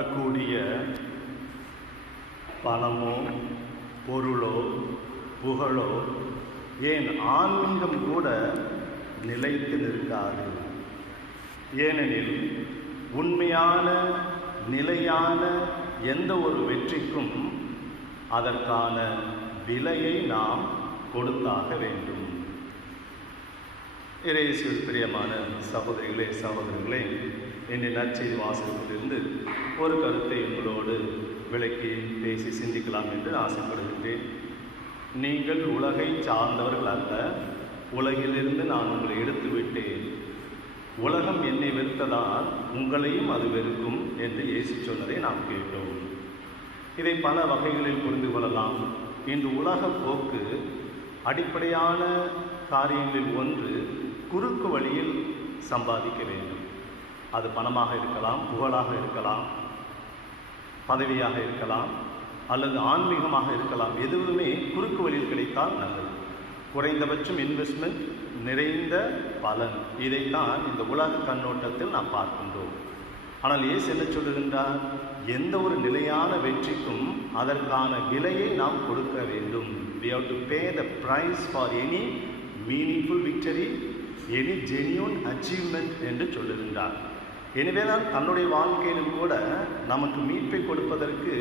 வரக்கூடிய பணமோ பொருளோ புகழோ ஏன் ஆன்மீகம் கூட நிலைத்து நிற்காது? ஏனெனில் உண்மையான நிலையான எந்த ஒரு வெற்றிக்கும் அதற்கான விலையை நாம் கொடுத்தாக வேண்டும். இறையேசுவில் பிரியமான சகோதரிகளே சகோதரர்களே என்னை நற்செய்தி வாசகத்திலிருந்து ஒரு கருத்தை உங்களோடு விளக்கி பேசி சிந்திக்கலாம் என்று ஆசைப்படுகின்றேன். நீங்கள் உலகை சார்ந்தவர்கள் அல்ல உலகிலிருந்து நான் உங்களை எடுத்து விட்டேன் உலகம் என்னை வெறுத்ததால் உங்களையும் அது வெறுக்கும் என்று இயேசு சொன்னதை நாம் கேட்டோம். இதை பல வகைகளில் புரிந்து கொள்ளலாம். இன்று உலக போக்கு அடிப்படையான காரியங்களில் ஒன்று குறுக்கு வழியில் சம்பாதிக்க வேண்டும். அது பணமாக இருக்கலாம் புகழாக இருக்கலாம் பதவியாக இருக்கலாம் அல்லது ஆன்மீகமாக இருக்கலாம். எதுவுமே குறுக்கு வழியில் கிடைத்தால் நல்லது. குறைந்தபட்சம் இன்வெஸ்ட்மெண்ட் நிறைந்த பலன். இதைத்தான் இந்த உலக கண்ணோட்டத்தில் நாம் பார்க்கின்றோம். ஆனால் ஏசு என்ன சொல்லுகின்றார்? எந்த ஒரு நிலையான வெற்றிக்கும் அதற்கான விலையை நாம் கொடுக்க வேண்டும். We have to pay the price for any meaningful victory any genuine achievement என்று சொல்லுகின்றார். எனவேதான் தன்னுடைய வாழ்க்கையிலும் கூட நமக்கு மீட்பை கொடுப்பதற்கு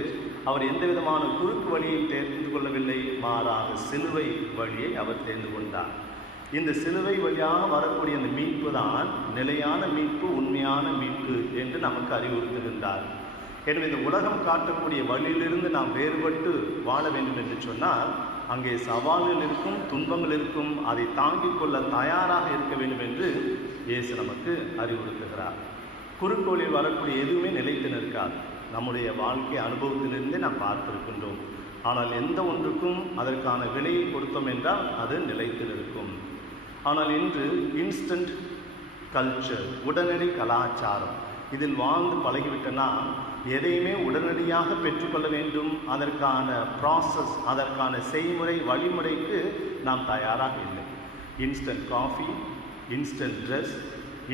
அவர் எந்த விதமான குறுக்கு வழியை தேர்ந்து கொள்ளவில்லை. மாறாக சிலுவை வழியை அவர் தேர்ந்து கொண்டார். இந்த சிலுவை வழியாக வரக்கூடிய அந்த மீட்பு தான் நிலையான மீட்பு உண்மையான மீட்பு என்று நமக்கு அறிவுறுத்துகின்றார். எனவே இந்த உலகம் காட்டக்கூடிய வழியிலிருந்து நாம் வேறுபட்டு வாழ வேண்டும் என்று சொன்னால் அங்கே சவால்கள் இருக்கும் துன்பங்கள் இருக்கும் அதை தாங்கிக் கொள்ள தயாராக இருக்க வேண்டும் என்று இயேசு நமக்கு அறிவுறுத்துகிறார். குறுக்கோளில் வரக்கூடிய எதுவுமே நிலைத்து நிற்காது. நம்முடைய வாழ்க்கை அனுபவத்திலிருந்தே நாம் பார்த்திருக்கின்றோம். ஆனால் எந்த ஒன்றுக்கும் அதற்கான விலையை கொடுத்தோம் என்றால் அது நிலைத்து நிற்கும். ஆனால் இன்று இன்ஸ்டன்ட் கல்ச்சர் உடனடி கலாச்சாரம் இதில் வாழ்ந்து பழகிவிட்டனா எதையுமே உடனடியாக பெற்றுக்கொள்ள வேண்டும். அதற்கான ப்ராசஸ் அதற்கான செய்முறை வழிமுறைக்கு நாம் தயாராக இல்லை. Instant coffee instant dress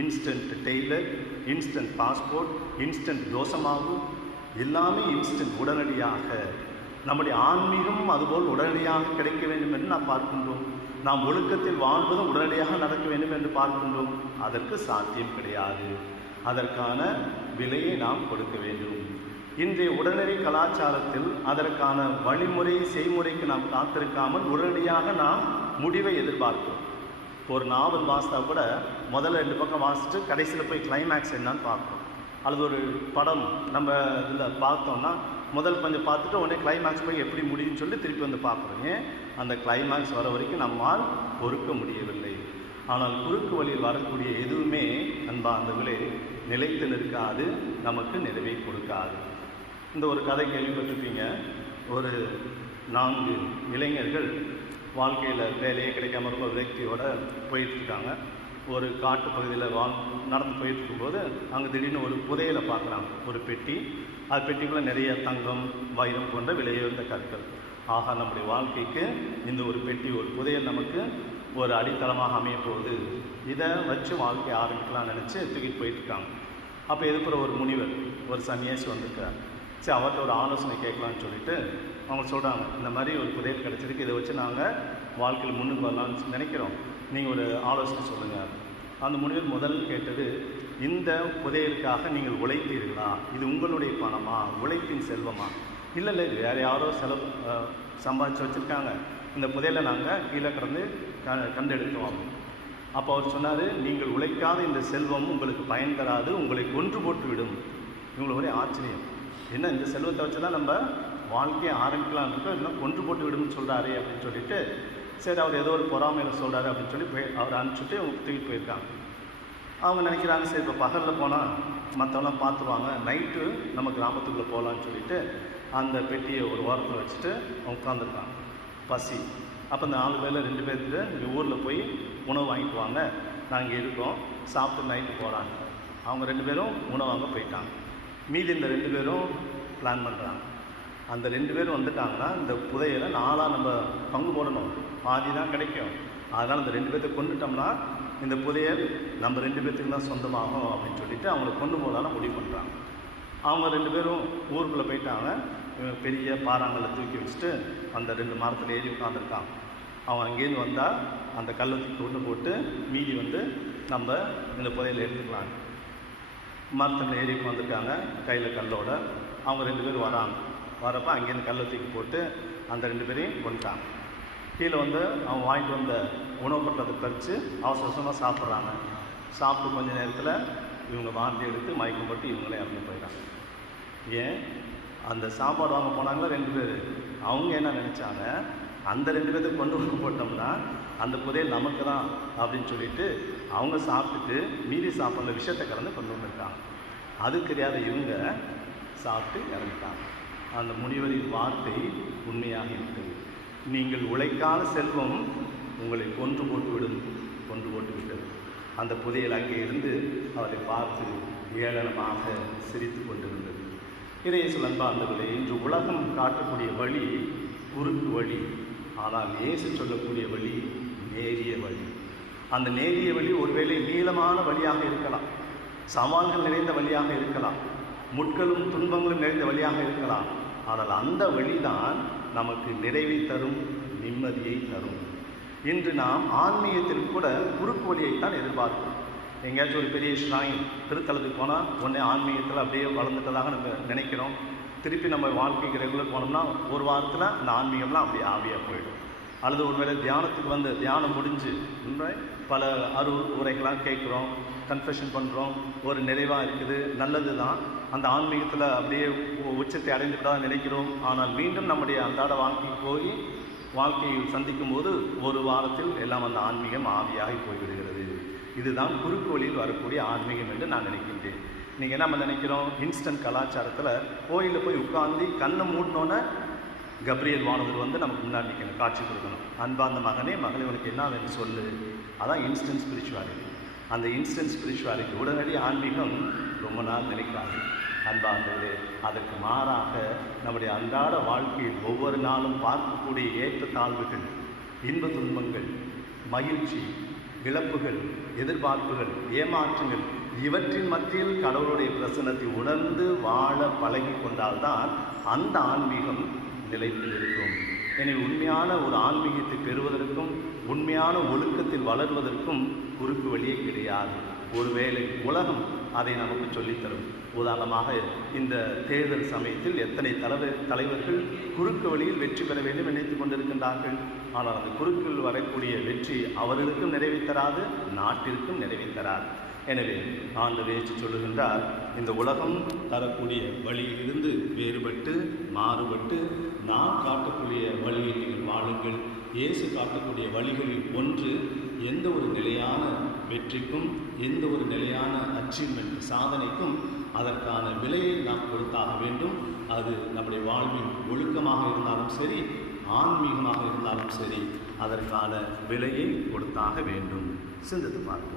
instant tailor instant passport instant தோசமாவு எல்லாமே இன்ஸ்டன்ட் உடனடியாக. நம்முடைய ஆன்மீகம் அதுபோல் உடனடியாக கிடைக்க வேண்டும் என்று நாம் பார்க்கின்றோம். நாம் ஒழுக்கத்தில் வாழ்வதும் உடனடியாக நடக்க வேண்டும் என்று பார்க்கின்றோம். அதற்கு சாத்தியம் கிடையாது. அதற்கான விலையை நாம் கொடுக்க வேண்டும். இன்றைய உடனடி கலாச்சாரத்தில் அதற்கான வழிமுறை செய்முறைக்கு நாம் காத்திருக்காமல் உடனடியாக நாம் முடிவை எதிர்பார்க்கிறோம். ஒரு நாவல் வாசித்தா கூட முதல்ல ரெண்டு பக்கம் வாசிச்சுட்டு கடைசியில் போய் கிளைமேக்ஸ் என்னன்னு பார்க்கணும். அல்லது ஒரு படம். நம்ம இதில் பார்த்தோம்னா முதல் கொஞ்சம் பார்த்துட்டு உடனே கிளைமேக்ஸ் போய் எப்படி முடியும்னு சொல்லி திருப்பி வந்து பார்க்குறோம் ஏன்? அந்த கிளைமேக்ஸ் வர வரைக்கும் நம்மால் பொறுக்க முடியவில்லை. ஆனால் குறுக்கு வழியில் வரக்கூடிய எதுவுமே அன்பா அந்த விலை நிலைத்து நிற்காது நமக்கு நிறைவை கொடுக்காது. இந்த ஒரு கதை கேள்விப்பட்டிருப்பீங்க. ஒரு நான்கு இளைஞர்கள் வாழ்க்கையில் வேலையே கிடைக்காம ரொம்ப விரக்தியோட போயிட்டு இருக்காங்க ஒரு காட்டு பகுதியில் வாழ் நடந்து போயிட்டு இருக்கும்போது அங்கே திடீர்னு ஒரு புதையலை பார்க்குறாங்க. ஒரு பெட்டி. அது பெட்டிக்குள்ளே நிறைய தங்கம் வைரம் போன்ற விலையுயர்ந்த கற்கள். ஆக நம்முடைய வாழ்க்கைக்கு இந்த ஒரு பெட்டி ஒரு புதையல் நமக்கு ஒரு அடித்தளமாக அமைய போகுது இதை வச்சு வாழ்க்கையை ஆரம்பிக்கலாம்னு நினச்சி தூக்கிட்டு போயிட்டுருக்காங்க. அப்போ எதுக்குற ஒரு முனிவர் ஒரு சன்னியாசி வந்திருக்கார். சரி அவர்கிட்ட ஒரு ஆலோசனை கேட்கலான்னு சொல்லிட்டு அவங்க சொல்கிறாங்க இந்த மாதிரி ஒரு புதையல் கிடச்சிருக்கு இதை வச்சு நாங்கள் வாழ்க்கையில் முன்னுக்கு வரலாம்னு நினைக்கிறோம். நீங்கள் ஒரு ஆலோசனை சொல்லுங்கள் அந்த முனிவர் முதல் கேட்டது இந்த புதையலுக்காக நீங்கள் உழைத்தீர்களா? இது உங்களுடைய பணமா? உழைப்பின் செல்வமா? இல்லை இல்லை இது வேறு யாரோ செலவு சம்பாதிச்சு வச்சுருக்காங்க. இந்த புதையலை நாங்கள் கீழே கடந்து க கண்டெடுத்தோம் அப்படின்னு. அப்போ அவர் சொன்னார் நீங்கள் உழைக்காத இந்த செல்வம் உங்களுக்கு பயன் தராது உங்களை கொன்று போட்டு விடும் இவங்களுடைய ஒரே ஆச்சரியம். என்ன இந்த செல்வத்தை வச்சு தான் நம்ம வாழ்க்கையை ஆரம்பிக்கலாம் இருக்கோம். இன்னும் கொன்று போட்டு விடும்னு சொல்கிறாரு அப்படின்னு சொல்லிட்டு சரி அவர் ஏதோ ஒரு பொறாமையில் சொல்கிறாரு அப்படின்னு சொல்லி போய் அவர் அனுப்பிச்சுட்டு தூக்கிட்டு போயிருக்காங்க. அவங்க நினைக்கிறாங்க சரி இப்போ பகலில் போனால் மற்றவெல்லாம் பார்த்துருவாங்க நைட்டு நம்ம கிராமத்துக்குள்ளே போகலான்னு சொல்லிட்டு அந்த பெட்டியை ஒரு ஓரத்தில் வச்சுட்டு அவங்க உட்காந்துருக்காங்க பசி. அப்போ இந்த நாலு பேரில் ரெண்டு பேர்த்துக்கு இங்கே ஊரில் போய் உணவு வாங்கிட்டு வாங்க நாங்கள் இருக்கோம் சாப்பிட்டு நைட்டு போகிறாங்க அவங்க ரெண்டு பேரும் உணவு வாங்க போயிட்டாங்க. மீதி இந்த ரெண்டு பேரும் பிளான் பண்ணுறாங்க அந்த ரெண்டு பேரும் வந்துட்டாங்கன்னா இந்த புதையலை நாளாக நம்ம பங்கு போடணும். பாதி தான் கிடைக்கும். அதனால் இந்த ரெண்டு பேர்த்த கொண்டுட்டோம்னா இந்த புதையல் நம்ம ரெண்டு பேர்த்துக்கு தான் சொந்தமாகும் அப்படின்னு சொல்லிட்டு அவங்கள கொண்டு போகலாம் முடிவு பண்ணுறாங்க அவங்க ரெண்டு பேரும் ஊருக்குள்ளே போயிட்டாங்க. பெரிய பாறாங்களை தூக்கி வச்சுட்டு அந்த ரெண்டு மரத்தில் ஏறி உட்காந்துருக்கான் அவன் அங்கேருந்து வந்தால் அந்த கல்லை தூக்கி கொண்டு போட்டு மீதி வந்து நம்ம இந்த புதையில எடுத்துக்கலாம் மரத்தில் ஏறி வந்திருக்காங்க கையில் கல்லோட. அவங்க ரெண்டு பேரும் வராங்க. வரப்போ அங்கேருந்து கல்லை தூக்கி போட்டு அந்த ரெண்டு பேரையும் கொண்டுட்டாங்க கீழே வந்து அவன் வாங்கிட்டு வந்த உணவு பட்டத்தை பறித்து அவசர அவசரமாக சாப்பிட்றாங்க. சாப்பிட்டு கொஞ்ச நேரத்தில் இவங்க வாந்தி எடுத்து மயக்கம் போட்டு இவங்களே இறந்து போயிட்டாங்க ஏன்? அந்த சாப்பாடு வாங்க போனாங்களா ரெண்டு பேர். அவங்க என்ன நினச்சாங்க? அந்த ரெண்டு பேர்த்துக்கு கொண்டு வந்து போட்டோம்னா அந்த புதையல் நமக்கு தான் அப்படின்னு சொல்லிட்டு அவங்க சாப்பிட்டுட்டு மீதி சாப்பிட்ற விஷத்தை கலந்து கொண்டு வந்திருக்காங்க அது தெரியாத இவங்க சாப்பிட்டு இறந்துட்டாங்க. அந்த முனிவரின் வார்த்தை உண்மையாக இருக்கிறது நீங்கள் உழைக்காத செல்வம் உங்களை கொன்று போட்டு விடும் கொன்று போட்டு விட்டது. அந்த புதையல் அங்கே இருந்து அவரை பார்த்து ஏளனமாக சிரித்து கொண்டிருந்தது. இறையேசு அன்பார்ந்தவர்களே இன்று உலகம் காட்டக்கூடிய வழி குறுக்கு வழி ஆனால் இயேசு சொல்லக்கூடிய வழி நேரிய வழி. அந்த நேரிய வழி ஒருவேளை நீளமான வழியாக இருக்கலாம். சவால்கள் நிறைந்த வழியாக இருக்கலாம். முட்களும் துன்பங்களும் நிறைந்த வழியாக இருக்கலாம். ஆனால் அந்த வழிதான் நமக்கு நிறைவை தரும் நிம்மதியை தரும். இன்று நாம் ஆன்மீகத்தில் கூட குறுக்கு வழியைத்தான் எதிர்பார்க்கிறோம். எங்கேயாச்சும் ஒரு பெரிய ஸ்ராயின் திருத்தலத்துக்கு போனால் உடனே ஆன்மீகத்தில் அப்படியே வளர்ந்துட்டதாக நம்ம நினைக்கிறோம். திருப்பி நம்ம வாழ்க்கைக்கு ரெகுலர் போனோம்னா ஒரு வாரத்தில் அந்த ஆன்மீகம்லாம் அப்படியே ஆவியாக போயிடும். அல்லது ஒருவேளை தியானத்துக்கு வந்து தியானம் முடிஞ்சு உண்மை பல அரு உரைகளாம் கேட்குறோம் கன்ஃபெஷன் பண்ணுறோம் ஒரு நிறைவாக இருக்குது. நல்லது தான் அந்த ஆன்மீகத்தில் அப்படியே உ- உச்சத்தை அடைந்து விடாத நினைக்கிறோம். ஆனால் மீண்டும் நம்முடைய அன்றாட வாழ்க்கைக்கு போய் வாழ்க்கையை சந்திக்கும் போது ஒரு வாரத்தில் எல்லாம் அந்த ஆன்மீகம் ஆவியாகி போய்விடுகிறது. இதுதான் குறுக்கு வழியில் வரக்கூடிய ஆன்மீகம் என்று நான் நினைக்கின்றேன். நீங்கள் என்ன நம்ம நினைக்கிறோம்? இன்ஸ்டன்ட் கலாச்சாரத்தில் கோயிலில் போய் உட்காந்து கண்ணை மூடினோன்னே கப்ரியல் வானவர் வந்து நமக்கு முன்னாடி நிற்கணும் காட்சி கொடுக்கணும். அன்பார்ந்த மகனே மகளே உனக்கு என்ன வேணும் சொல்லு. அதான் இன்ஸ்டன்ட் ஸ்பிரிச்சுவாலிட்டி அந்த இன்ஸ்டன்ட் ஸ்பிரிச்சுவாலிட்டி உடனடி ஆன்மீகம் ரொம்ப நாள் நினைக்காது. அன்பார்ந்தவரே அதற்கு மாறாக நம்முடைய அன்றாட வாழ்க்கையில் ஒவ்வொரு நாளும் பார்க்கக்கூடிய ஏற்ற தாழ்வுகள் இன்ப துன்பங்கள் மகிழ்ச்சி இழப்புகள் எதிர்பார்ப்புகள் ஏமாற்றங்கள் இவற்றின் மத்தியில் கடவுளுடைய பிரசனத்தை உணர்ந்து வாழ பழகி கொண்டால்தான் அந்த ஆன்மீகம் நிலைத்து இருக்கும் எனவே உண்மையான ஒரு ஆன்மீகத்தை பெறுவதற்கும் உண்மையான ஒழுக்கத்தில் வளர்வதற்கும் குறுக்கு வழியே கிடையாது. ஒருவேளை உலகம் அதை நமக்கு சொல்லித்தரும். உதாரணமாக இந்த தேர்தல் சமயத்தில் எத்தனை தலைவர் தலைவர்கள் குறுக்கு வழியில் வெற்றி பெற வேண்டும் நினைத்து கொண்டிருக்கின்றார்கள். ஆனால் அந்த குறுக்கில் வரக்கூடிய வெற்றி அவர்களுக்கும் நிறைவை தராது நாட்டிற்கும் நிறைவை தராது. எனவே ஆண்டு வேச்சு சொல்லுகின்றார் இந்த உலகம் தரக்கூடிய வழியிலிருந்து வேறுபட்டு மாறுபட்டு நாம் காட்டக்கூடிய வழியில் நீங்கள் வாழுங்கள். இயேசு காட்டக்கூடிய வழிகளில் ஒன்று எந்த ஒரு நிலையான வெற்றிக்கும் எந்த ஒரு நிலையான அச்சீவ்மெண்ட் சாதனைக்கும் அதற்கான விலையை நாம் கொடுத்தாக வேண்டும். அது நம்முடைய வாழ்வின் ஒழுக்கமாக இருந்தாலும் சரி ஆன்மீகமாக இருந்தாலும் சரி அதற்கான விலையை கொடுத்தாக வேண்டும். சிந்தித்து பார்ப்போம்